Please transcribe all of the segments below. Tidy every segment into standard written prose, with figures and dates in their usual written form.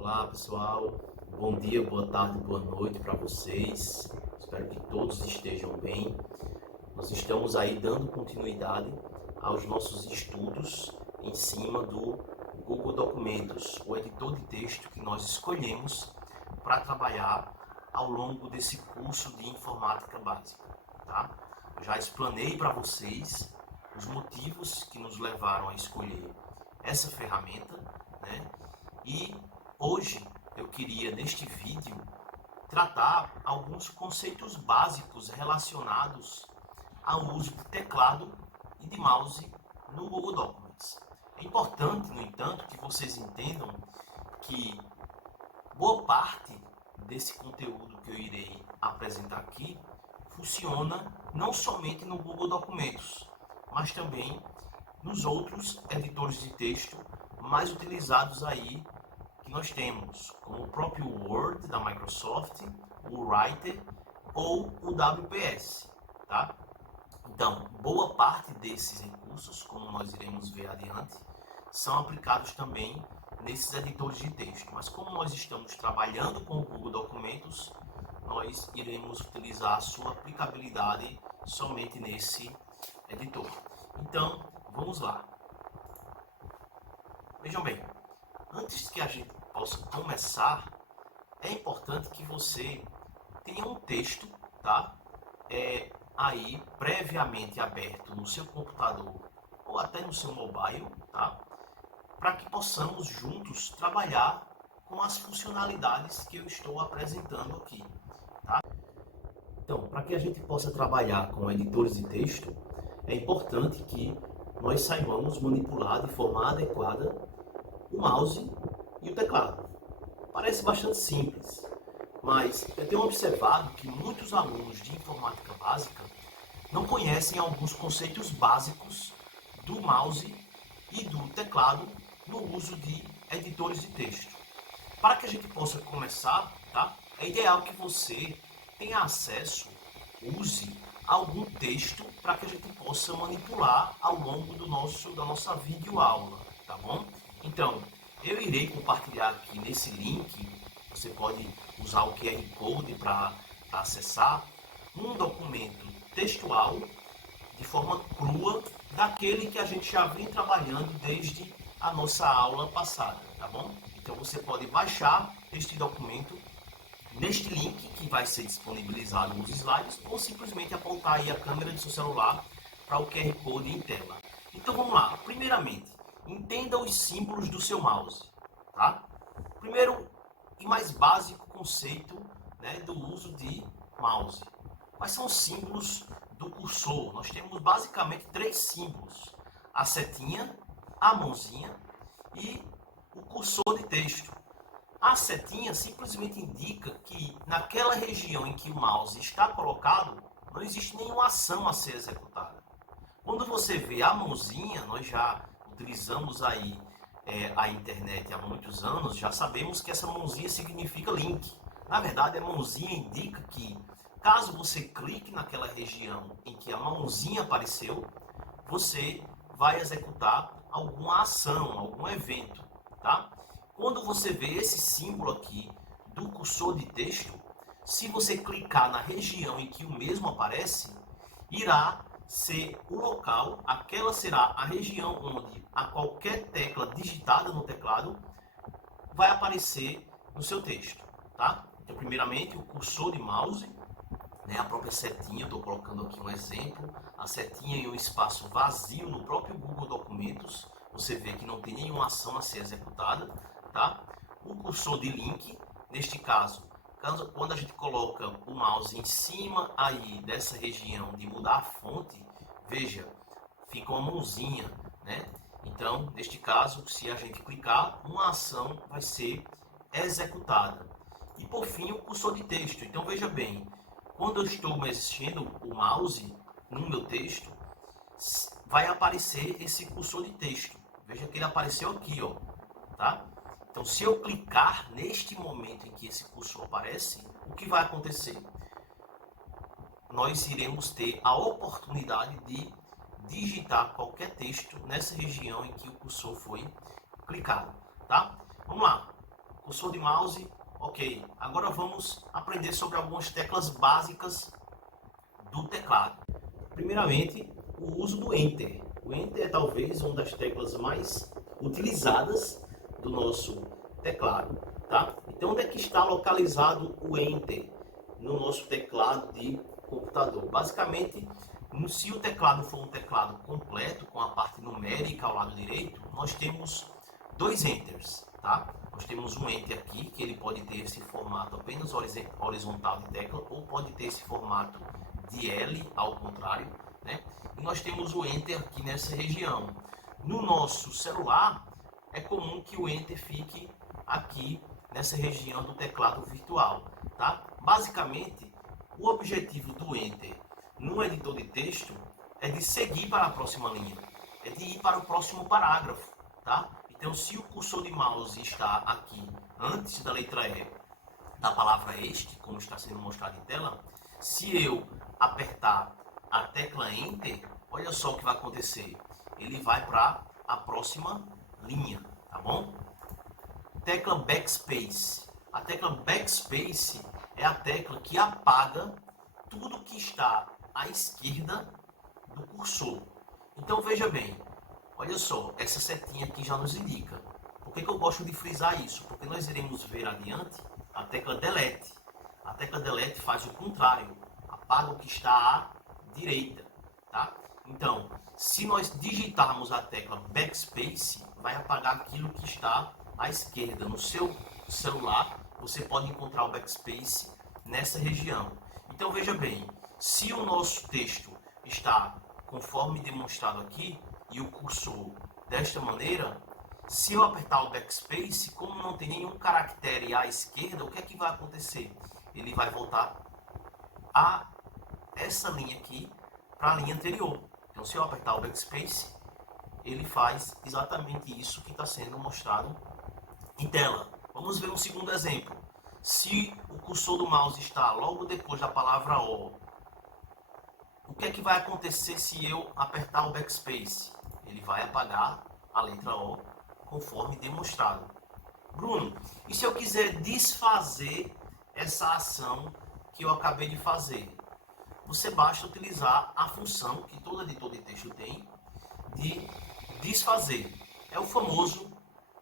Olá pessoal, bom dia, boa tarde, boa noite para vocês. Espero que todos estejam bem. Nós estamos aí dando continuidade aos nossos estudos em cima do Google Documentos, o editor de texto que nós escolhemos para trabalhar ao longo desse curso de informática básica. Tá? Eu já explanei para vocês os motivos que nos levaram a escolher essa ferramenta, né? E hoje eu queria neste vídeo tratar alguns conceitos básicos relacionados ao uso de teclado e de mouse no Google Documents. É importante, no entanto, que vocês entendam que boa parte desse conteúdo que eu irei apresentar aqui funciona não somente no Google Documentos, mas também nos outros editores de texto mais utilizados aí que nós temos, como o próprio Word da Microsoft, o Writer ou o WPS, tá? Então, boa parte desses recursos, como nós iremos ver adiante, são aplicados também nesses editores de texto. Mas como nós estamos trabalhando com o Google Documentos, nós iremos utilizar a sua aplicabilidade somente nesse editor. Então, vamos lá. Vejam bem, antes que a gente possa começar, é importante que você tenha um texto, tá? Aí previamente aberto no seu computador ou até no seu mobile, tá? Para que possamos juntos trabalhar com as funcionalidades que eu estou apresentando aqui, tá? Então, para que a gente possa trabalhar com editores de texto, é importante que nós saibamos manipular de forma adequada o mouse e o teclado. Parece bastante simples, mas eu tenho observado que muitos alunos de informática básica não conhecem alguns conceitos básicos do mouse e do teclado no uso de editores de texto. Para que a gente possa começar, tá? É ideal que você tenha acesso, use algum texto para que a gente possa manipular ao longo da nossa videoaula, tá bom? Então, eu irei compartilhar aqui nesse link, você pode usar o QR Code para acessar, um documento textual de forma crua daquele que a gente já vem trabalhando desde a nossa aula passada, tá bom? Então você pode baixar este documento neste link que vai ser disponibilizado nos slides ou simplesmente apontar aí a câmera do seu celular para o QR Code em tela. Então vamos lá, primeiramente, entenda os símbolos do seu mouse, tá? Primeiro e mais básico conceito, né, do uso de mouse. Quais são os símbolos do cursor? Nós temos basicamente três símbolos: a setinha, a mãozinha e o cursor de texto. A setinha simplesmente indica que naquela região em que o mouse está colocado, não existe nenhuma ação a ser executada. Quando você vê a mãozinha, nós já utilizamos aí a internet há muitos anos, já sabemos que essa mãozinha significa link. Na verdade, a mãozinha indica que caso você clique naquela região em que a mãozinha apareceu, você vai executar alguma ação, algum evento, tá? Quando você vê esse símbolo aqui do cursor de texto, se você clicar na região em que o mesmo aparece, irá ser o local, aquela será a região onde a qualquer tecla digitada no teclado vai aparecer no seu texto, tá? Então, primeiramente, o cursor de mouse, né, a própria setinha, estou colocando aqui um exemplo, a setinha em um espaço vazio no próprio Google Documentos, você vê que não tem nenhuma ação a ser executada, tá? O cursor de link, neste caso, quando a gente coloca o mouse em cima aí dessa região de mudar a fonte, veja, fica uma mãozinha, né? Então, neste caso, se a gente clicar, uma ação vai ser executada. E por fim, o cursor de texto. Então, veja bem, quando eu estou mexendo o mouse no meu texto, vai aparecer esse cursor de texto. Veja que ele apareceu aqui, ó, tá? Então, se eu clicar neste momento em que esse cursor aparece, o que vai acontecer? Nós iremos ter a oportunidade de digitar qualquer texto nessa região em que o cursor foi clicado, tá? Vamos lá. cursor de mouse, ok. Agora vamos aprender sobre algumas teclas básicas do teclado. Primeiramente, o uso do Enter. O Enter é talvez uma das teclas mais utilizadas do nosso teclado, tá? Então, onde é que está localizado o Enter no nosso teclado de computador? Basicamente, se o teclado for um teclado completo, com a parte numérica ao lado direito, nós temos dois Enters, tá? Nós temos um Enter aqui, que ele pode ter esse formato apenas horizontal de tecla, ou pode ter esse formato de L, ao contrário, né? E nós temos o Enter aqui nessa região. No nosso celular, é comum que o Enter fique aqui nessa região do teclado virtual, tá? Basicamente, o objetivo do Enter no editor de texto é de seguir para a próxima linha, é de ir para o próximo parágrafo, tá? Então, se o cursor de mouse está aqui antes da letra E da palavra este, como está sendo mostrado em tela, se eu apertar a tecla Enter, olha só o que vai acontecer. Ele vai para a próxima linha, tá bom? Tecla Backspace. A tecla Backspace é a tecla que apaga tudo que está à esquerda do cursor. Então veja bem, olha só, essa setinha aqui já nos indica. Por que eu gosto de frisar isso? Porque nós iremos ver adiante a tecla Delete. A tecla Delete faz o contrário, apaga o que está à direita, tá? Então, se nós digitarmos a tecla Backspace, vai apagar aquilo que está à esquerda. No seu celular, você pode encontrar o Backspace nessa região. Então, veja bem, se o nosso texto está conforme demonstrado aqui, e o cursor desta maneira, se eu apertar o Backspace, como não tem nenhum caractere à esquerda, o que é que vai acontecer? Ele vai voltar a essa linha aqui para a linha anterior. Então, se eu apertar o Backspace, ele faz exatamente isso que está sendo mostrado em tela. Vamos ver um segundo exemplo. Se o cursor do mouse está logo depois da palavra o que é que vai acontecer se eu apertar o Backspace? Ele vai apagar a letra O conforme demonstrado. Bruno, e se eu quiser desfazer essa ação que eu acabei de fazer? Você basta utilizar a função que todo editor de texto tem de desfazer. É o famoso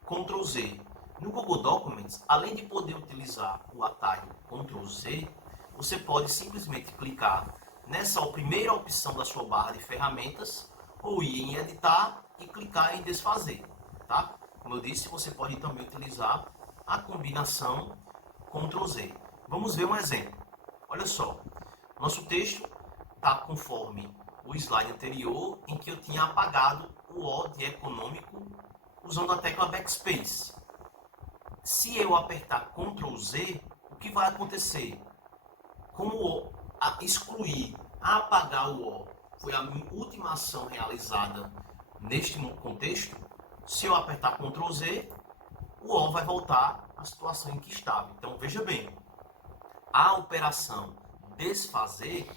Ctrl Z. No Google Documents, além de poder utilizar o atalho Ctrl Z, você pode simplesmente clicar nessa primeira opção da sua barra de ferramentas ou ir em editar e clicar em desfazer, tá? Como eu disse, você pode também utilizar a combinação Ctrl Z. Vamos ver um exemplo. Olha só, nosso texto está conforme o slide anterior em que eu tinha apagado o O de econômico usando a tecla Backspace. Se eu apertar Ctrl Z, o que vai acontecer? Como excluir, apagar o O foi a última ação realizada neste contexto, se eu apertar Ctrl Z, o O vai voltar à situação em que estava. Então veja bem, a operação desfazer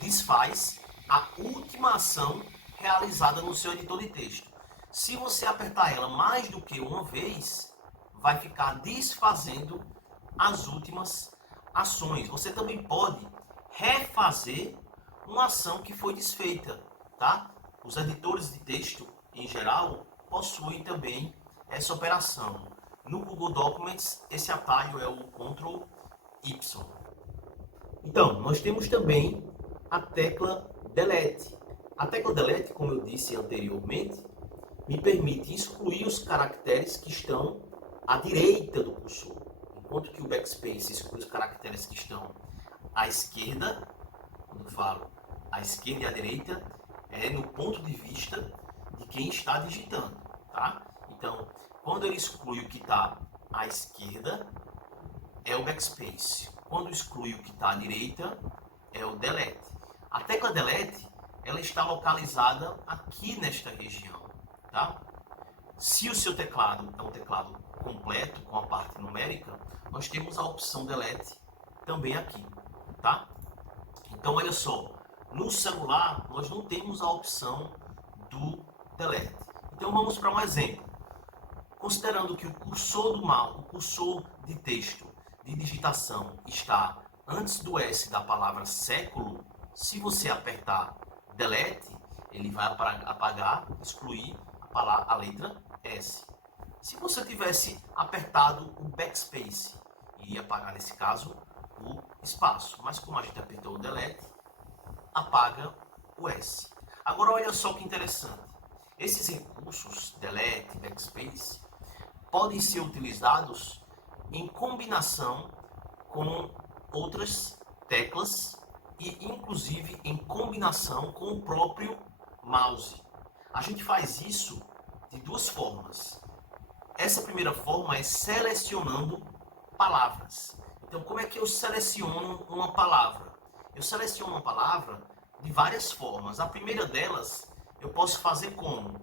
desfaz a última ação realizada no seu editor de texto. Se você apertar ela mais do que uma vez, vai ficar desfazendo as últimas ações. Você também pode refazer uma ação que foi desfeita, tá? Os editores de texto, em geral, possuem também essa operação. No Google Documents, esse atalho é o Ctrl Y. Então, nós temos também a tecla Delete. A tecla Delete, como eu disse anteriormente, me permite excluir os caracteres que estão à direita do cursor, enquanto que o Backspace exclui os caracteres que estão à esquerda. Quando eu falo à esquerda e à direita, é no ponto de vista de quem está digitando, tá? Então, quando ele exclui o que está à esquerda, é o Backspace. Quando exclui o que está à direita, é o Delete. A tecla Delete, ela está localizada aqui nesta região, tá? Se o seu teclado é um teclado completo, com a parte numérica, nós temos a opção Delete também aqui, tá? Então, olha só, no celular nós não temos a opção do Delete. Então, vamos para um exemplo. Considerando que o cursor de texto de digitação está antes do S da palavra século, se você apertar delete, ele vai apagar, excluir a letra S. Se você tivesse apertado o backspace, iria apagar nesse caso o espaço, mas como a gente apertou o delete, apaga o S. Agora olha só que interessante. Esses recursos, delete, backspace, podem ser utilizados em combinação com outras teclas e inclusive em combinação com o próprio mouse. A gente faz isso de duas formas. Essa primeira forma é selecionando palavras. Então, como é que eu seleciono uma palavra? Eu seleciono uma palavra de várias formas. A primeira delas, eu posso fazer como?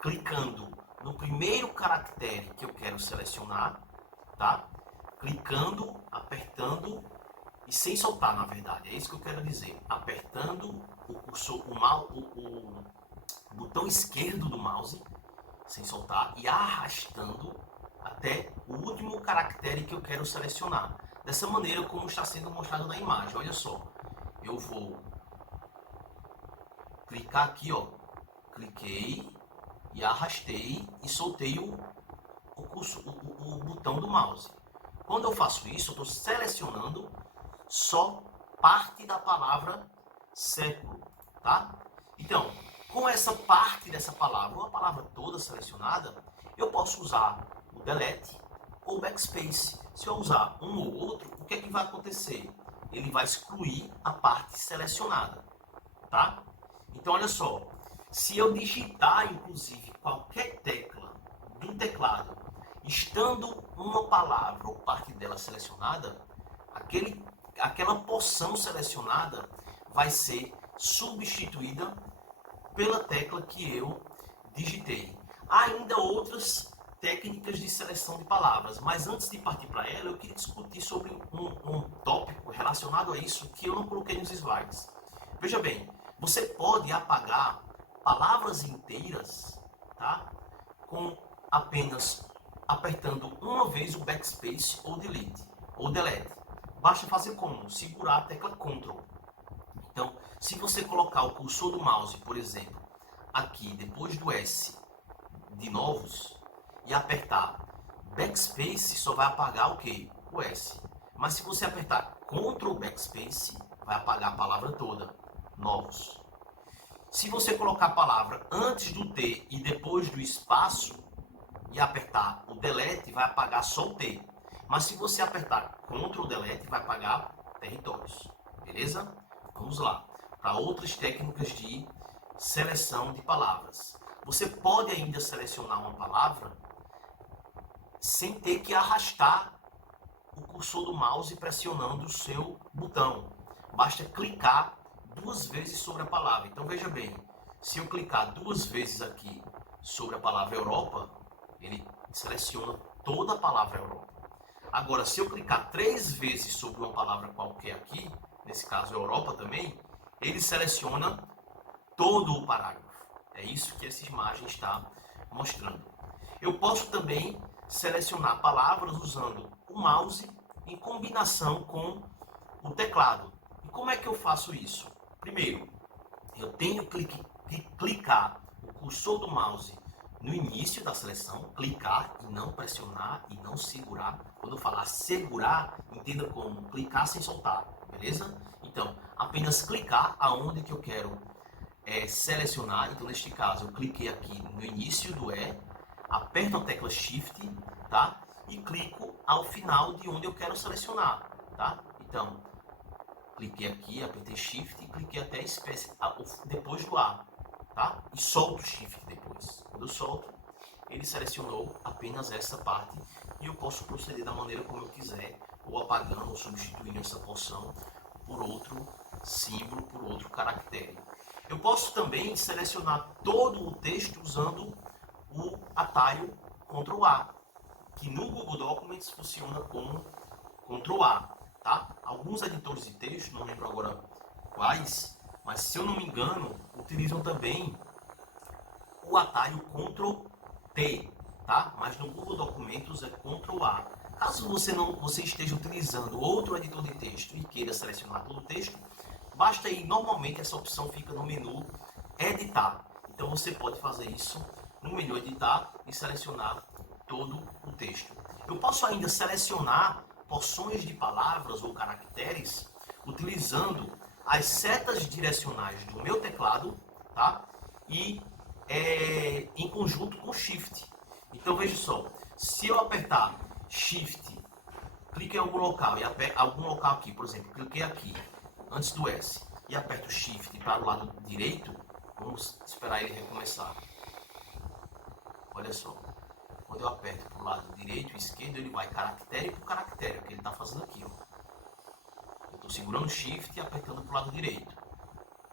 Clicando no primeiro caractere que eu quero selecionar, tá? Clicando, apertando e sem soltar, na verdade. É isso que eu quero dizer. Apertando o cursor, o botão esquerdo do mouse, sem soltar, e arrastando até o último caractere que eu quero selecionar. Dessa maneira como está sendo mostrado na imagem. Olha só, eu vou clicar aqui, ó, cliquei e arrastei e soltei o botão do mouse. Quando eu faço isso, eu estou selecionando só parte da palavra século, tá? Então, com essa parte dessa palavra, ou a palavra toda selecionada, eu posso usar o delete ou o backspace. Se eu usar um ou outro, o que é que vai acontecer? Ele vai excluir a parte selecionada, tá? Então, olha só, se eu digitar, inclusive, qualquer tecla do teclado, estando uma palavra ou parte dela selecionada, aquela porção selecionada vai ser substituída pela tecla que eu digitei. Há ainda outras técnicas de seleção de palavras, mas antes de partir para ela, eu queria discutir sobre um tópico relacionado a isso que eu não coloquei nos slides. Veja bem, você pode apagar palavras inteiras, tá? Com apenas apertando uma vez o backspace ou delete, ou delete. Basta fazer como? Segurar a tecla Ctrl. Então, se você colocar o cursor do mouse, por exemplo, aqui depois do S de novos e apertar backspace, só vai apagar o que? O S. Mas se você apertar Ctrl backspace, vai apagar a palavra toda, novos. Se você colocar a palavra antes do T e depois do espaço e apertar o delete, vai apagar só o T. Mas se você apertar Ctrl delete, vai apagar territórios. Beleza? Vamos lá. Para outras técnicas de seleção de palavras. Você pode ainda selecionar uma palavra sem ter que arrastar o cursor do mouse pressionando o seu botão. Basta clicar duas vezes sobre a palavra. Então veja bem, se eu clicar duas vezes aqui sobre a palavra Europa, ele seleciona toda a palavra Europa. Agora, se eu clicar 3 vezes sobre uma palavra qualquer aqui, nesse caso Europa também, ele seleciona todo o parágrafo. É isso que essa imagem está mostrando. Eu posso também selecionar palavras usando o mouse em combinação com o teclado. E como é que eu faço isso? Primeiro, eu tenho que clicar o cursor do mouse no início da seleção, clicar e não pressionar e não segurar. Quando eu falar segurar, entenda como clicar sem soltar, beleza? Então, apenas clicar aonde que eu quero selecionar. Então, neste caso, eu cliquei aqui no início do E, aperto a tecla Shift, tá? E clico ao final de onde eu quero selecionar, tá? Então, cliquei aqui, apertei Shift e cliquei até depois do A, tá? E solto o Shift depois. Quando eu solto, ele selecionou apenas essa parte e eu posso proceder da maneira como eu quiser, ou apagando ou substituindo essa porção por outro símbolo, por outro caractere. Eu posso também selecionar todo o texto usando o atalho Ctrl A, que no Google Documents funciona como Ctrl A, tá? Alguns editores de texto, não lembro agora quais, mas se eu não me engano, utilizam também o atalho Ctrl T, tá? Mas no Google Documentos é Ctrl A. Caso você esteja utilizando outro editor de texto e queira selecionar todo o texto, basta ir, normalmente essa opção fica no menu Editar. Então você pode fazer isso no menu Editar e selecionar todo o texto. Eu posso ainda selecionar porções de palavras ou caracteres utilizando as setas direcionais do meu teclado, tá? E em conjunto com Shift. Então veja só, se eu apertar Shift, clique em algum local, e algum local aqui, por exemplo, cliquei aqui, antes do S, e aperto Shift para o lado direito, vamos esperar ele recomeçar. Olha só, quando eu aperto para o lado direito e esquerdo, ele vai caractere por caractere, o que ele está fazendo aqui, ó. Eu estou segurando Shift e apertando para o lado direito.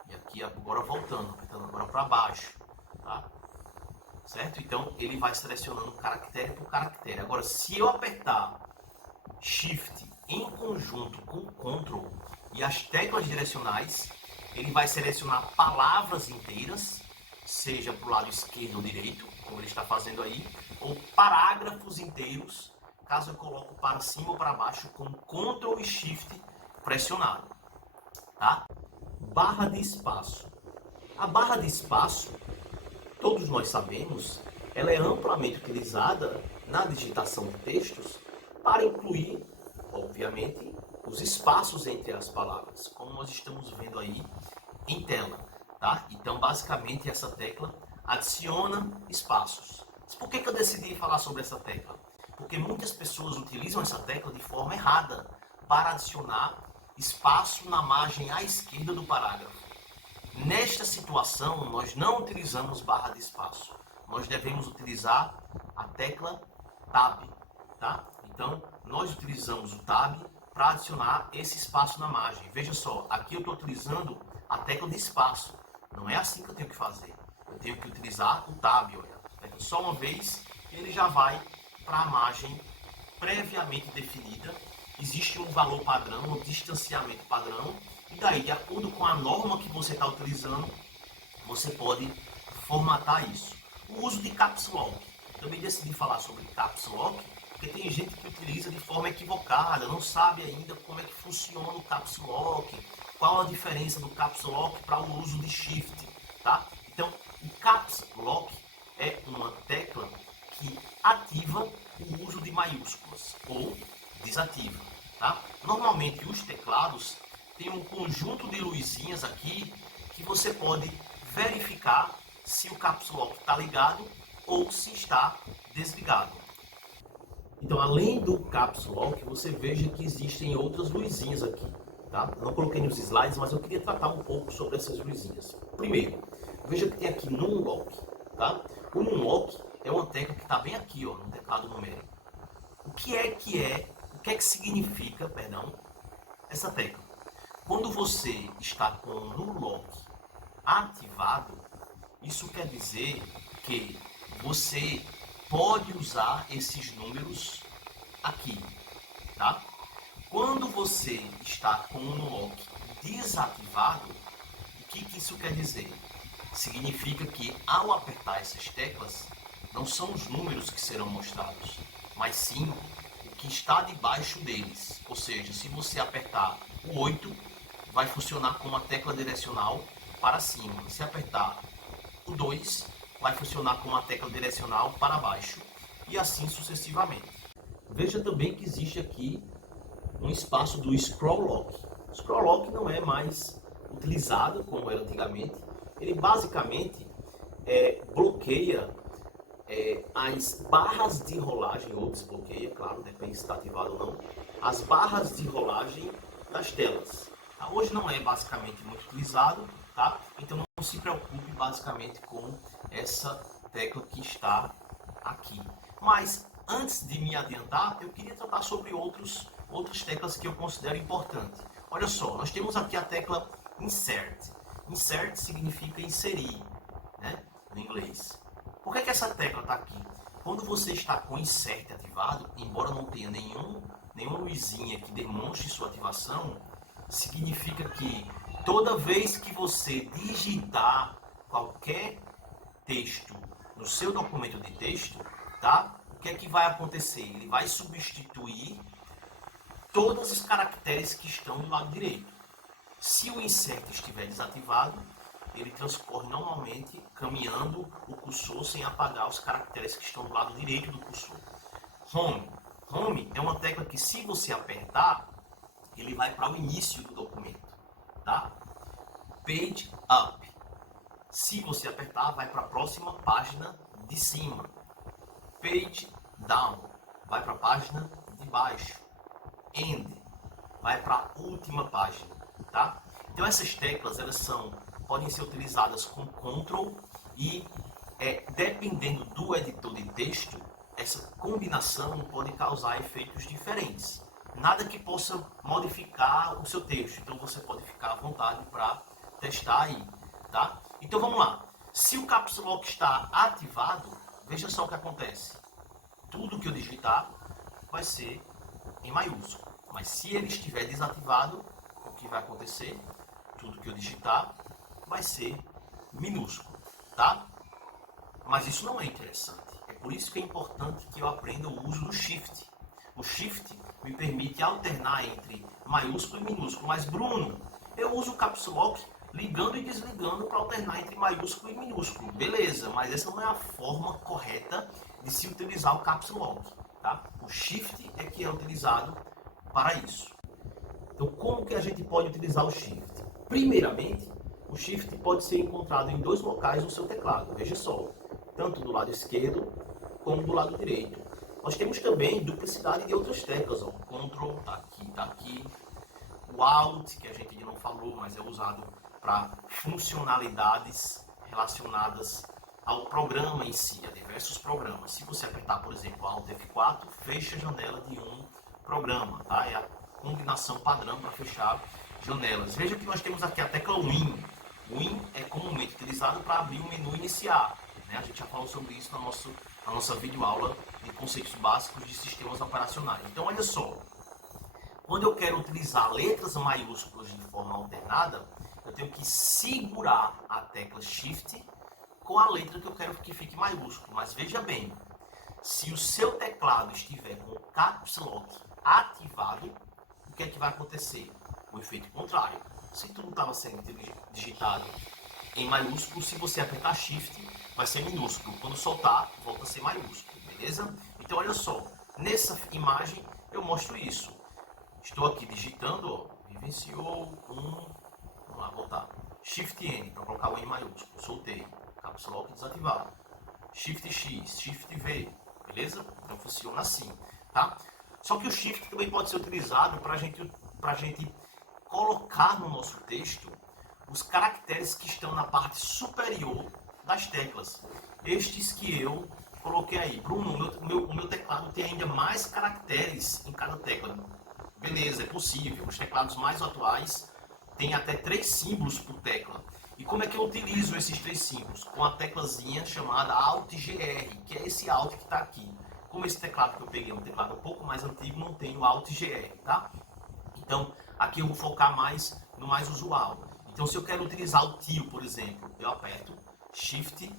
E aqui agora voltando, apertando agora para baixo, tá? Certo? Então ele vai selecionando caractere por caractere. Agora, se eu apertar Shift em conjunto com Ctrl e as teclas direcionais, ele vai selecionar palavras inteiras, seja para o lado esquerdo ou direito, como ele está fazendo aí, ou parágrafos inteiros, caso eu coloque para cima ou para baixo com Ctrl e Shift pressionado, tá? Barra de espaço. A barra de espaço, todos nós sabemos, ela é amplamente utilizada na digitação de textos para incluir, obviamente, os espaços entre as palavras, como nós estamos vendo aí em tela, tá? Então, basicamente, essa tecla adiciona espaços. Mas por que eu decidi falar sobre essa tecla? Porque muitas pessoas utilizam essa tecla de forma errada para adicionar espaço na margem à esquerda do parágrafo. Nesta situação, nós não utilizamos barra de espaço. Nós devemos utilizar a tecla Tab, tá? Então, nós utilizamos o Tab para adicionar esse espaço na margem. Veja só, aqui eu estou utilizando a tecla de espaço. Não é assim que eu tenho que fazer. Eu tenho que utilizar o Tab, olha. Só uma vez, ele já vai para a margem previamente definida. Existe um valor padrão, um distanciamento padrão, e daí, de acordo com a norma que você está utilizando, você pode formatar isso. O uso de Caps Lock. Também decidi falar sobre Caps Lock, porque tem gente que utiliza de forma equivocada, não sabe ainda como é que funciona o Caps Lock, qual a diferença do Caps Lock para o uso de Shift, tá? Então, o Caps Lock é uma tecla que ativa o uso de maiúsculas ou desativa, tá? Normalmente os teclados têm um conjunto de luzinhas aqui que você pode verificar se o Caps Lock está ligado ou se está desligado. Então, além do Caps Lock, você veja que existem outras luzinhas aqui, tá? Eu não coloquei nos slides, mas eu queria tratar um pouco sobre essas luzinhas. Primeiro, veja que tem aqui Numlock, tá? O Numlock é uma tecla que está bem aqui, ó, no teclado numérico. O que é que significa, perdão, essa tecla? Quando você está com o Numlock ativado, isso quer dizer que você pode usar esses números aqui, tá? Quando você está com o Numlock desativado, o que isso quer dizer? Significa que ao apertar essas teclas, não são os números que serão mostrados, mas sim o que está debaixo deles. Ou seja, se você apertar o 8, vai funcionar como uma tecla direcional para cima. Se apertar o 2, vai funcionar como uma tecla direcional para baixo. E assim sucessivamente. Veja também que existe aqui um espaço do Scroll Lock. O Scroll Lock não é mais utilizado como era antigamente. Ele basicamente bloqueia as barras de rolagem, ou desbloqueia, claro, depende se está ativado ou não, as barras de rolagem das telas. Tá? Hoje não é basicamente muito utilizado, tá? Então não se preocupe basicamente com essa tecla que está aqui. Mas antes de me adiantar, eu queria tratar sobre outras teclas que eu considero importantes. Olha só, nós temos aqui a tecla Insert. Insert significa inserir, né, no inglês. Por que essa tecla está aqui? Quando você está com Insert ativado, embora não tenha nenhuma luzinha que demonstre sua ativação, significa que toda vez que você digitar qualquer texto no seu documento de texto, tá? O que é que vai acontecer? Ele vai substituir todos os caracteres que estão do lado direito. Se o insert estiver desativado, ele transcorre normalmente caminhando o cursor sem apagar os caracteres que estão do lado direito do cursor. Home. Home é uma tecla que, se você apertar, ele vai para o início do documento, tá? Page Up. Se você apertar, vai para a próxima página de cima. Page Down. Vai para a página de baixo. End. Vai para a última página, tá? Então essas teclas, podem ser utilizadas com Ctrl e, dependendo do editor de texto, essa combinação pode causar efeitos diferentes. Nada que possa modificar o seu texto, então você pode ficar à vontade para testar aí, tá? Então vamos lá. Se o Caps Lock está ativado, veja só o que acontece. Tudo que eu digitar vai ser em maiúsculo. Mas se ele estiver desativado, o que vai acontecer? Tudo que eu digitar vai ser minúsculo, tá? Mas isso não é interessante. É por isso que é importante que eu aprenda o uso do Shift. O Shift me permite alternar entre maiúsculo e minúsculo. Mas, Bruno, eu uso o Caps Lock ligando e desligando para alternar entre maiúsculo e minúsculo. Beleza, mas essa não é a forma correta de se utilizar o Caps Lock, tá? O Shift é que é utilizado para isso. Então, como que a gente pode utilizar o Shift? Primeiramente, o Shift pode ser encontrado em dois locais no seu teclado. Veja só, tanto do lado esquerdo como do lado direito. Nós temos também duplicidade de outras teclas. Ó. Ctrl, tá aqui. O Alt, que a gente ainda não falou, mas é usado para funcionalidades relacionadas ao programa em si, a diversos programas. Se você apertar, por exemplo, Alt F4, fecha a janela de um programa, tá? É a combinação padrão para fechar janelas. Veja que nós temos aqui a tecla Win. Win é comumente utilizado para abrir o menu iniciar, né? A gente já falou sobre isso na nossa videoaula de conceitos básicos de sistemas operacionais. Então, olha só. Quando eu quero utilizar letras maiúsculas de forma alternada, eu tenho que segurar a tecla Shift com a letra que eu quero que fique maiúsculo. Mas veja bem, se o seu teclado estiver com o Caps Lock ativado, o que é que vai acontecer? O efeito contrário. Se tudo estava sendo digitado em maiúsculo, se você apertar Shift, vai ser minúsculo. Quando soltar, volta a ser maiúsculo, beleza? Então, olha só, nessa imagem eu mostro isso. Estou aqui digitando, ó, vivenciou vamos lá, voltar. Shift N para colocar o N maiúsculo. Soltei. Caps Lock desativado. Shift X, Shift V, beleza? Então funciona assim, tá? Só que o Shift também pode ser utilizado para a gente colocar no nosso texto os caracteres que estão na parte superior das teclas. Estes que eu coloquei aí. Bruno, o meu teclado tem ainda mais caracteres em cada tecla. Beleza, é possível. Os teclados mais atuais têm até 3 símbolos por tecla. E como é que eu utilizo esses 3 símbolos? Com a teclazinha chamada Alt-GR, que é esse Alt que está aqui. Como esse teclado que eu peguei é um teclado um pouco mais antigo, não tem o Alt-GR, tá? Então, aqui eu vou focar mais no mais usual. Então, se eu quero utilizar o tio, por exemplo, eu aperto Shift,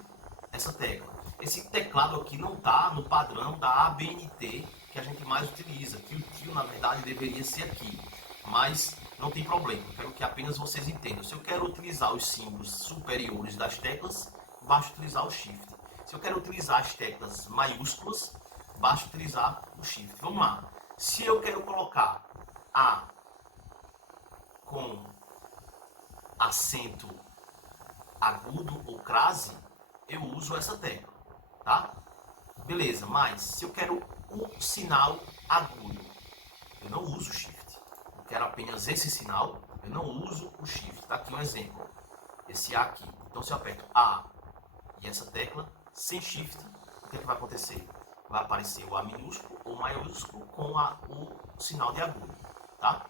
essa tecla. Esse teclado aqui não está no padrão da ABNT que a gente mais utiliza, que o tio, na verdade, deveria ser aqui. Mas não tem problema, eu quero que apenas vocês entendam. Se eu quero utilizar os símbolos superiores das teclas, basta utilizar o Shift. Se eu quero utilizar as teclas maiúsculas, basta utilizar o Shift. Vamos lá. Se eu quero colocar A com acento agudo ou crase, eu uso essa tecla, tá? Beleza, mas se eu quero um sinal agudo, eu não uso o Shift. Eu quero apenas esse sinal, eu não uso o Shift. Tá aqui um exemplo. Esse A aqui. Então, se eu aperto A e essa tecla, sem Shift, o que, é que vai acontecer? Vai aparecer o A minúsculo ou maiúsculo com o sinal de agudo, tá?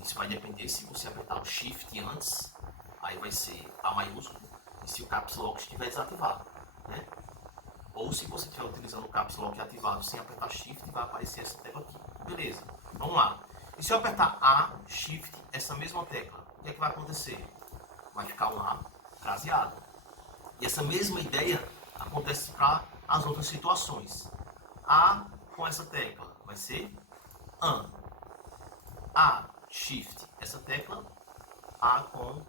Isso vai depender se você apertar o Shift antes, aí vai ser A maiúsculo, e se o Caps Lock estiver desativado, né? Ou se você estiver utilizando o Caps Lock ativado sem apertar Shift, vai aparecer essa tecla aqui. Beleza, vamos lá. E se eu apertar A, Shift, essa mesma tecla, o que é que vai acontecer? Vai ficar um A craseado. E essa mesma ideia acontece para as outras situações. A com essa tecla vai ser AN. A, Shift, essa tecla, A com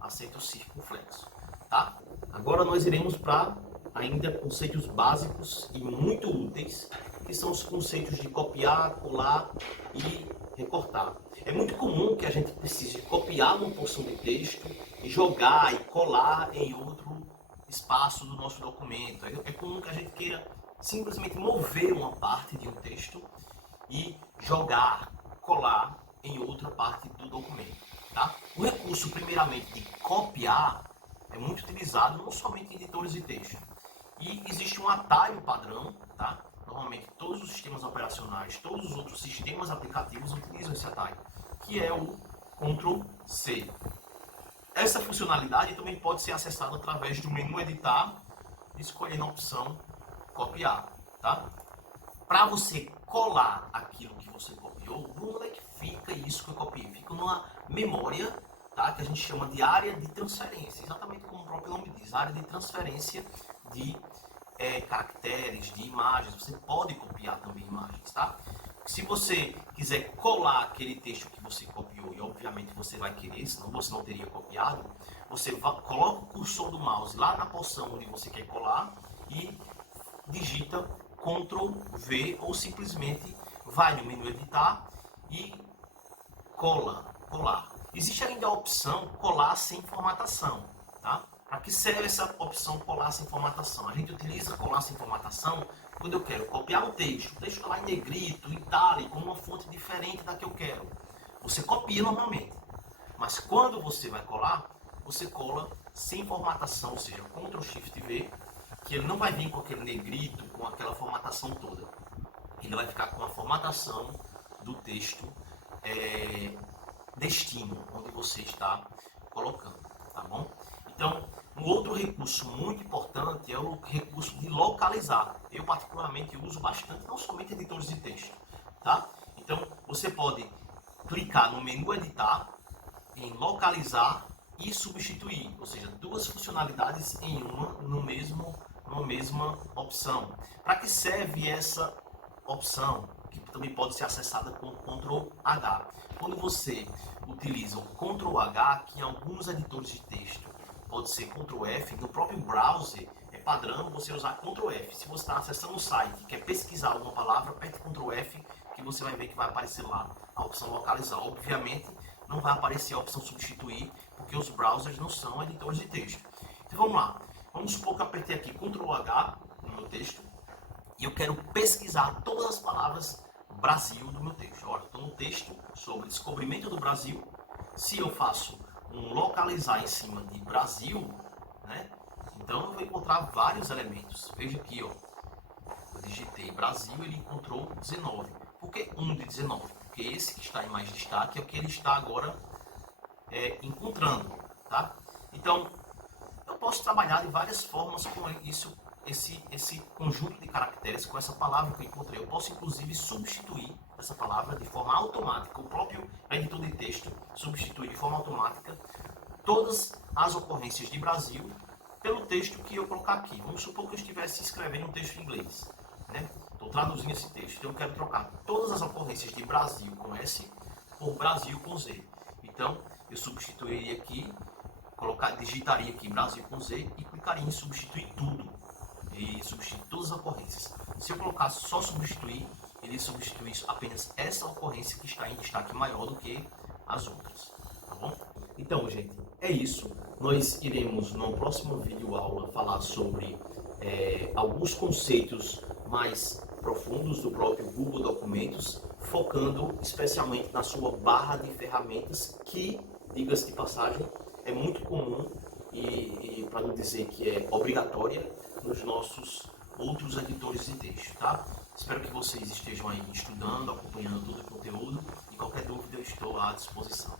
acento circunflexo, tá? Agora nós iremos para ainda conceitos básicos e muito úteis, que são os conceitos de copiar, colar e recortar. É muito comum que a gente precise copiar uma porção de texto e jogar e colar em outro espaço do nosso documento. É comum que a gente queira simplesmente mover uma parte de um texto e jogar, colar em outra parte do documento. Tá? O recurso, primeiramente, de copiar é muito utilizado não somente em editores de texto. E existe um atalho padrão, tá? Normalmente todos os sistemas operacionais, todos os outros sistemas aplicativos utilizam esse atalho, que é o Ctrl+C. Essa funcionalidade também pode ser acessada através do menu editar, escolhendo a opção copiar, tá? Para você colar aquilo que você copiou, onde é que fica isso que eu copiei? Fica numa memória, tá? Que a gente chama de área de transferência, exatamente como o próprio nome diz, área de transferência de caracteres, de imagens. Você pode copiar também imagens, tá? Se você quiser colar aquele texto que você copiou, e obviamente você vai querer, senão você não teria copiado, você coloca o cursor do mouse lá na porção onde você quer colar e digita Ctrl+V ou simplesmente vai no menu editar e colar. Existe ainda a opção colar sem formatação, tá? Para que serve essa opção colar sem formatação? A gente utiliza colar sem formatação quando eu quero copiar um texto, o texto está lá em negrito, itálico, com uma fonte diferente da que eu quero. Você copia normalmente, mas quando você vai colar, você cola sem formatação, ou seja, Ctrl+Shift+V, que ele não vai vir com aquele negrito, com aquela formatação toda. Ele vai ficar com a formatação do texto destino, onde você está colocando, tá bom? Então, um outro recurso muito importante é o recurso de localizar. Eu particularmente uso bastante, não somente editores de texto, tá? Então, você pode clicar no menu editar, em localizar e substituir, ou seja, duas funcionalidades em numa mesma opção. Para que serve essa opção, que também pode ser acessada com Ctrl+H? Quando você utiliza o Ctrl+H, que em alguns editores de texto pode ser Ctrl+F, no próprio browser é padrão você usar Ctrl+F. Se você está acessando um site e quer pesquisar alguma palavra, aperte Ctrl+F, que você vai ver que vai aparecer lá a opção localizar. Obviamente, não vai aparecer a opção substituir, porque os browsers não são editores de texto. Então vamos lá. Vamos supor que eu apertei aqui Ctrl+H no meu texto e eu quero pesquisar todas as palavras Brasil do meu texto. Olha, estou no texto sobre descobrimento do Brasil. Se eu faço um localizar em cima de Brasil, né? Então eu vou encontrar vários elementos. Veja aqui, ó. Eu digitei Brasil, ele encontrou 19. Por que 1 de 19? Porque esse que está em mais destaque é o que ele está agora encontrando, tá? Então, eu posso trabalhar de várias formas com isso, esse conjunto de caracteres, com essa palavra que eu encontrei. Eu posso, inclusive, substituir essa palavra de forma automática. O próprio editor de texto substitui de forma automática todas as ocorrências de Brasil pelo texto que eu colocar aqui. Vamos supor que eu estivesse escrevendo um texto em inglês, né? Estou traduzindo esse texto, então eu quero trocar todas as ocorrências de Brasil com S por Brasil com Z. Então, eu substituiria aqui, digitaria aqui Brasil com Z e clicaria em substituir tudo. E substituir todas as ocorrências. Se eu colocar só substituir, ele substitui apenas essa ocorrência que está em destaque maior do que as outras. Tá bom? Então, gente, é isso. Nós iremos no próximo vídeo aula falar sobre alguns conceitos mais profundos do próprio Google Documentos, focando especialmente na sua barra de ferramentas, que, diga-se de passagem, é muito comum e para não dizer que é obrigatória nos nossos outros editores de texto, tá? Espero que vocês estejam aí estudando, acompanhando todo o conteúdo e qualquer dúvida eu estou à disposição.